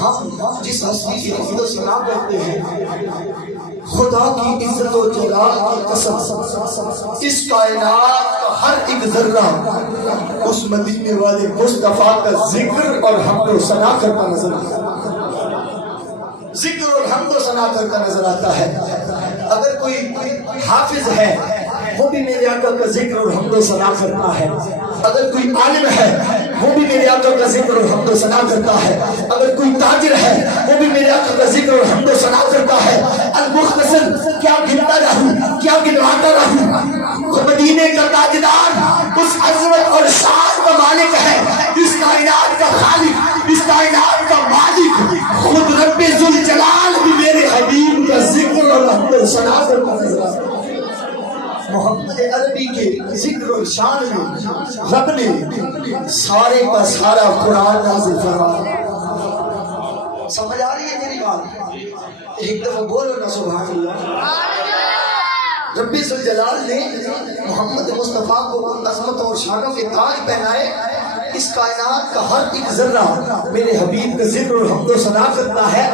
ہم جس ہستی کی حمد و ثنا کرتے ہیں خدا کی عزت و جلال کی قسم اس کائنات کا ہر ایک ذرہ اس مدینے والے مصطفیٰ کا ذکر اور حمد و ثنا کرتا نظر آتا ہے، ذکر اور حمد و ثنا کرتا نظر آتا ہے۔ اگر کوئی حافظ ہے وہ بھی میرے آقا کا ذکر اور حمد و ثنا کرتا ہے، اگر کوئی عالم ہے وہ بھی میرے آقا کا ذکر اور حمد و ثنا کرتا ہے، اگر کوئی تاجر ہے وہ بھی میرے آقا کا ذکر اور حمد و ثنا کرتا ہے۔ المختصر کیا گنتا رہوں کیا گنواتا رہوں، وہ مدینے کا تاجدار اس عظمت اور شان کا مالک ہے، اس کائنات کا خالق، اس کائنات کا مالک، خود رب ذوالجلال بھی میرے حبیب کا ذکر اور حمد و ثنا کرتا ہے۔ محمد عربی کے ذکر و شان میں رب نے سارے کا سارا قرآن نازل فرمایا۔ سمجھ آ رہی ہے میری بات؟ ایک دفعہ بولو نا سبحان اللہ۔ رب ذوالجلال نے محمد مصطفیٰ کو عظمت اور شانوں کے تاج پہنائے، اس کائنات کا ہر ایک ذرہ میرے حبیب کا ذکر اور حمد و ثنا کرتا ہے۔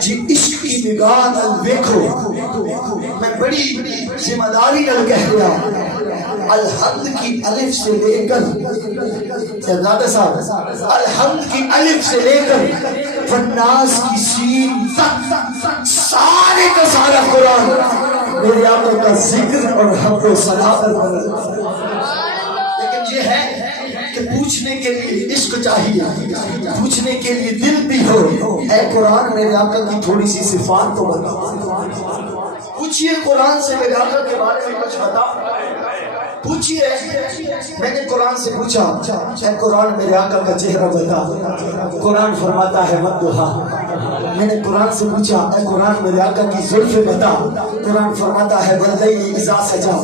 جی عشق کی نگاہ نال دیکھو، میں بڑی ذمہ داری نال کہہ رہا، الحمد کی الف سے لے کر دادا صاحب، الحمد کی الف سے لے کر والناس کی سین تک سارے کا سارا قرآن میرے آقا کا ذکر اور حمد و ثنا کرتا ہے۔ لیکن یہ ہے کہ پوچھنے کے لیے عشق چاہیے، پوچھنے کے لیے دل بھی ہو، اے قرآن میرے آقا کی تھوڑی سی صفات تو بتا، پوچھئے قرآن سے میرے آقا کے بارے میں کچھ بتا، پوچھئے۔ میں نے قرآن سے پوچھا اے قرآن میرے آقا کا چہرہ بتا، قرآن فرماتا ہے والضحیٰ۔ میں نے قرآن سے پوچھا اے قرآن میرے آقا کی زلفیں بتا، قرآن فرماتا ہے واللیل اذا سجا۔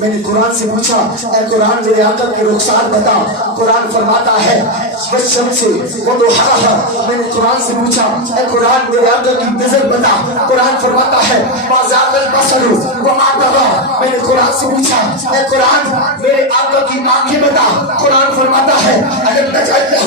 میں نے قرآن سے پوچھا اے قرآن میرے آقا کی رخسار بتا، قرآن فرماتا ہے والشمس وضحاها۔ میں نے قرآن سے پوچھا اے قرآن میرے آقا کی نظر بتا، قرآن فرماتا ہے ما زاغ البصر وما طغى۔ میں نے قرآن سے پوچھا اے قرآن میرے آقا کی آنکھیں بتا، قرآن فرماتا ہے الم نجعل له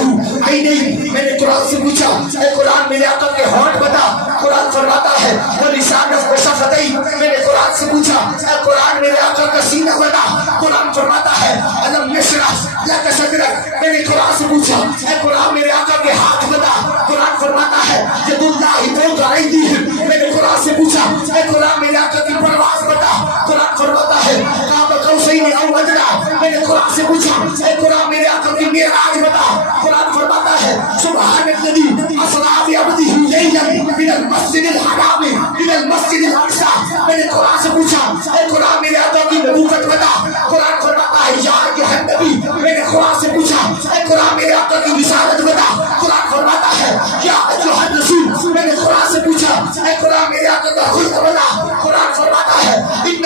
عینین۔ میں نے قرآن سے پوچھا اے قرآن میرے آقا کے ہونٹ بتا، قرآن فرماتا ہے ولسانا وشفتین۔ میں نے قرآن سے پوچھا اے قرآن میرے آقا کا سینہ بتا، قرآن فرماتا ہے الم نشرح لک صدرک۔ میں نے قرآن سے پوچھا اے قرآن میرے آقا کے ہاتھ بتا، قرآن فرماتا ہے ید اللہ فوق ایدیہم۔ میں نے قرآن سے پوچھا اے قرآن میرے آقا کی پرواز بتا، قرآن فرماتا ہے قاب قوسین او ادنی۔ میں نے قرآن سے پوچھا اے قرآن میرے آقا کی معراج بتا، قرآن فرماتا ہے سبحان الذی اسری بعبدہ لیلا من المسجد الحرام الى المسجد الاقصی۔ میں نے قرآن سے پوچھا اے قرآن میرے آقا کی نبوت بتا، قرآن فرماتا ہے یا ایھا النبی۔ میں نے قرآن سے پوچھا اے قرآن میرے آقا کی رسالت بتا، قرآن فرماتا ہے یا ایھا الرسول۔ میں نے قرآن سے پوچھا اے قرآن میرے آقا کا خلق بتا، قرآن فرماتا ہے انک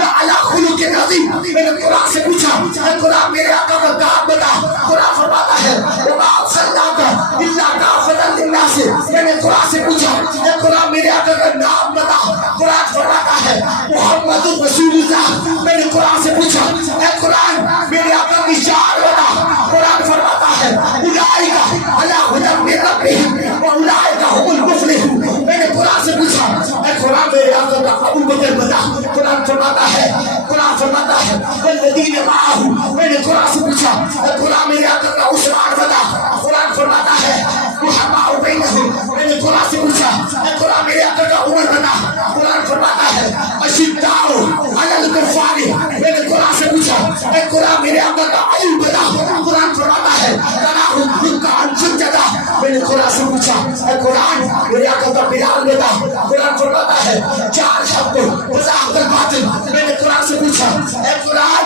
لعلی خلق عظیم۔ میں نے قرآن سے پوچھا اے قرآن میرے آقا کا کام بتا، قرآن فرماتا ہے وما ارسلناک الا کافۃ للناس۔ میں نے قرآن سے پوچھا اے قرآن میرے آقا کا نام بتا، قرآن فرماتا ہے محمد رسول اللہ۔ میں نے قرآن سے پوچھا اے قرآن میرے آقا کی شان بتا، قرآن فرماتا ہے اولئک علی ھدی من ربہم واولئک ھم المفلحون۔ میں نے قرآن سے پوچھا اے قرآن میرے آقا کا ابو بکر بتا، قرآن فرماتا ہے والذین معہ۔ میں نے قرآن سے پوچھا اے قرآن میرے آقا کا عثمان بتا، قرآن فرماتا ہے رحماء بینہم۔ میں نے قرآن سے پوچھا اے قرآن میرے آقا کا عمر بتا، قرآن فرماتا ہے اشداء علی الکفار۔ میں نے قرآن سے پوچھا اے قرآن میرے آقا کا علی بتا، قرآن فرماتا ہے تراہم رکعا سجدا۔ میں نے قرآن سے پوچھا اے قرآن میرے آقا کا بلال بتا، قرآن فرماتا ہے چار شب وضاحت الباطل۔ میں نے قرآن سے پوچھا اے قرآن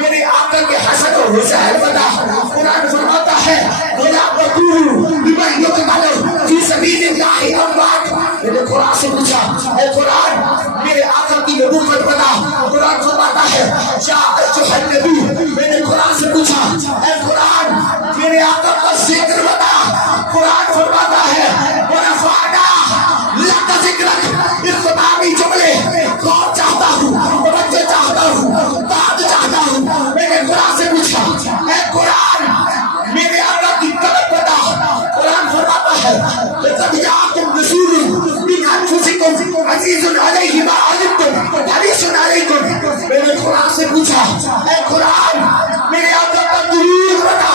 میرے آقا کے حسن اور حسین بتا، قرآن فرماتا ہے ولا تقولوا لمن يقتل في سبيل الله اموات۔ میں نے قرآن سے پوچھا اے قرآن میرے آقا کی نبوت بتا، قرآن فرماتا ہے یا ایھا النبی۔ میں نے قرآن سے پوچھا اے قرآن میرے آقا کا ذکر بتا، قرآن فرماتا ہے ورفعنا لک ذکرک۔ اختتامی جملے غور چاہتا ہوں، توجہ چاہتا ہوں، بات چاہتا ہوں۔ میں نے قرآن سے پوچھا اے قرآن میرے آقا کی طلب بتا، قرآن عزیز علیہ ما عنتم حریص علیکم. میں نے قرآن سے پوچھا اے قرآن میرے آقا پر درود بتا.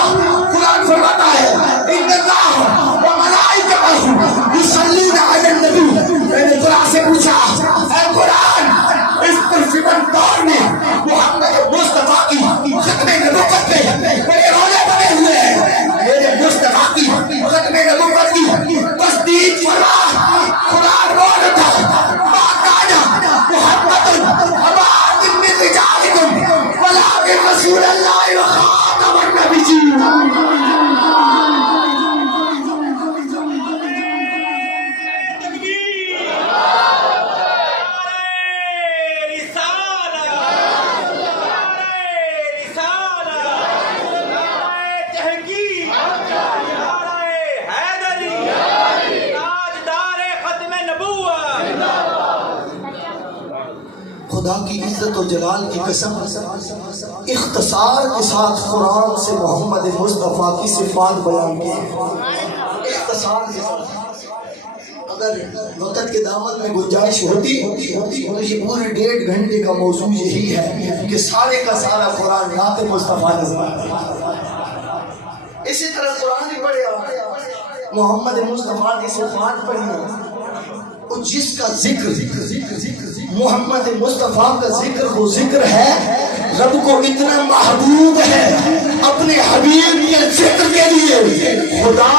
قرآن فرماتا ہے ان اللہ و ملائکتہ یصلون علی النبی. میں نے قرآن سے پوچھا اے قرآن اس پرفیوم دور میں محمد مصطفیٰ کی ختم نبوت پہ بڑے رونے بنے ہوئے ہیں. میرے مصطفیٰ کی ختم نبوت کی تصدیق فرما. قرآن بول تھا ما کان محمد ابا احد من رجالکم ولکن رسول اللہ و خاتم النبیین. خدا کی عزت و جلال کی قسم اختصار کے ساتھ قرآن سے محمد مصطفیٰ کی صفات بیان کی. اختصار کے ساتھ اگر وقت کے دامن میں گنجائش ہوتی تو یہ پورے 1.5 گھنٹے کا موضوع یہی ہے کہ سارے کا سارا قرآن نعت مصطفیٰ نظر آتا ہے. اسی طرح قرآن ہی پڑھے محمد مصطفیٰ کی صفات پڑھی اور جس کا ذکر محمد مصطفیٰ کا ذکر وہ ذکر ہے رب کو اتنا محبوب ہے اپنے حبیب کے ذکر کے لیے خدا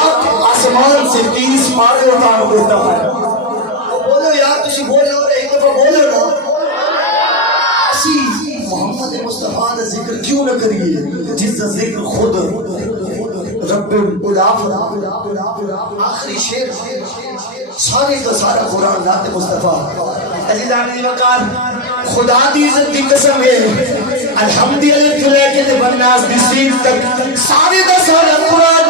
آسمان سے 30 پارے اتار دیتا ہے. بولو یار تسی بولو ایک دفعہ بولو نا اسی محمد مصطفیٰ کا ذکر کیوں نہ کریے جس کا ذکر خود رب آخری شیر سارے کا سارا قرآن ذات مصطفیٰ. عزیزان وقار خدا دی عزت کی قسم ہے الحمدللہ کلے کے بناس دی سین تک سارے کا سارا قرآن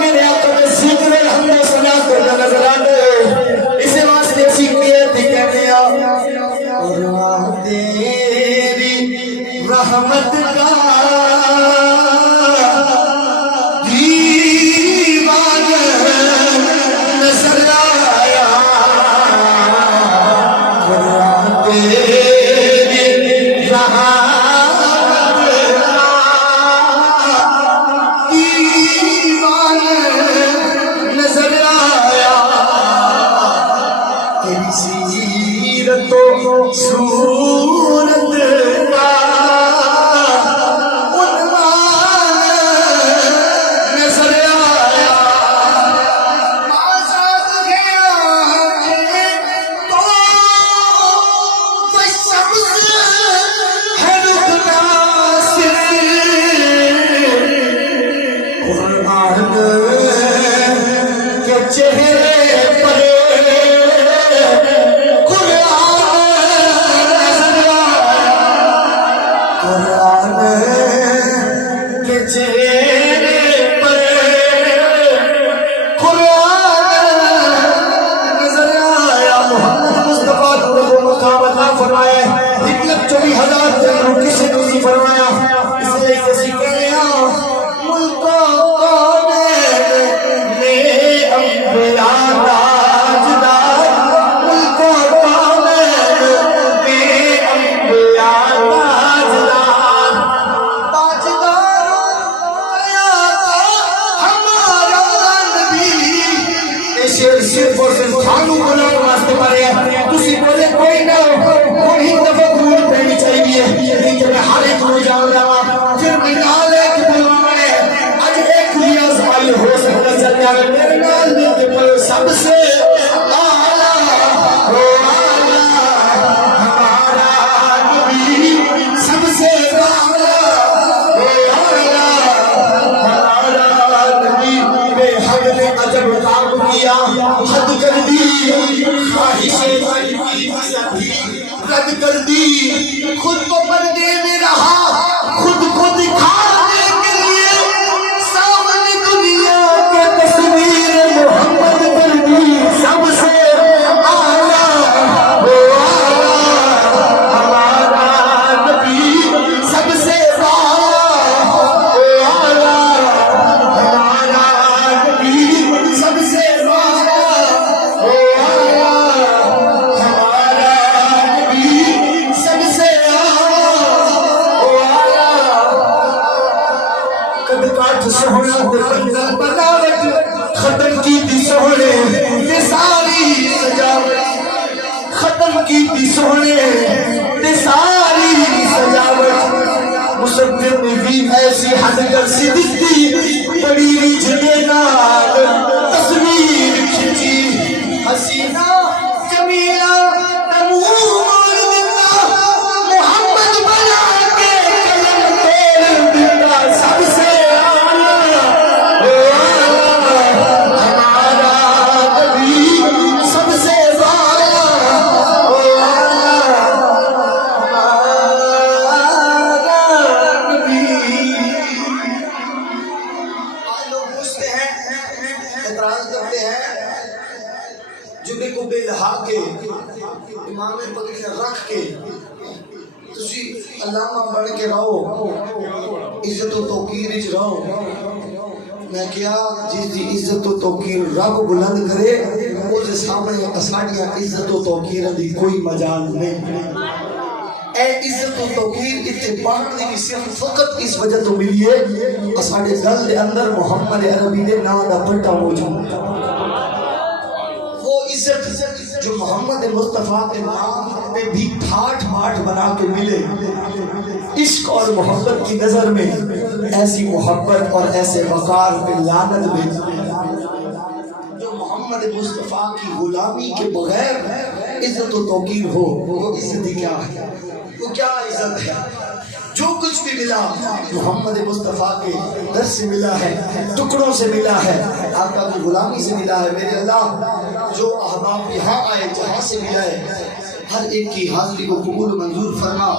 میرے آقا میں ذکر الحمد و ثنا کرنا نظر آتا ہے. اسے واسطے سیکھتے تھے کہنے قرآن تیری رحمت کا رد کر دی خود کو پردے میں رہا خود کو دکھانے کے لیے سامنے دنیا کے تصویر محمد کر دی سب سے اعلیٰ ہمارا نبی سب سے سب سے ہاتھ سونا بندر بناوٹ ختم کی دی سونے تے ساری سجاوٹ ختم کی دی سونے تے ساری سجاوٹ مصدق نے بھی ایسی حد کر سی دتی بڑی جگہ نال تصویر کھچی حسینہ جمیلہ نمور دیتا محمد بنا کے قلم توڑ دیتا سب سے ہمارا نبی سب سے جبے کو بے لہا کے امام پگڑیاں رکھ کے تسی علامہ بڑھ کے رہو عزت و توقیر اچ رہو میں کیا جس دی عزت و توقیر رب بلند کرے او دے سامنے اساڈیاں عزت و توقیر دی کوئی مجال نہیں اے عزت و توقیر اتباع دی صرف فقط اس وجہ تو ملی ہے اساڈے دل دے اندر محمد عربی دے نام دا پٹا موجود ہے عزت جو محمد مصطفیٰ کے نام میں بھی ٹھاٹ ماٹ بنا کے ملے عشق اور محبت کی نظر میں ایسی محبت اور ایسے وقار پہ لعنت میں جو محمد مصطفیٰ کی غلامی کے بغیر عزت و توقیر ہو وہ عزت کیا ہے وہ کیا عزت ہے جو کچھ بھی ملا محمد مصطفیٰ کے در سے ملا ہے ٹکڑوں سے ملا ہے آقا کی غلامی سے ملا ہے میرے اللہ جو احباب یہاں آئے جہاں سے ملا ہے ہر ایک کی حاضری کو قبول منظور فرما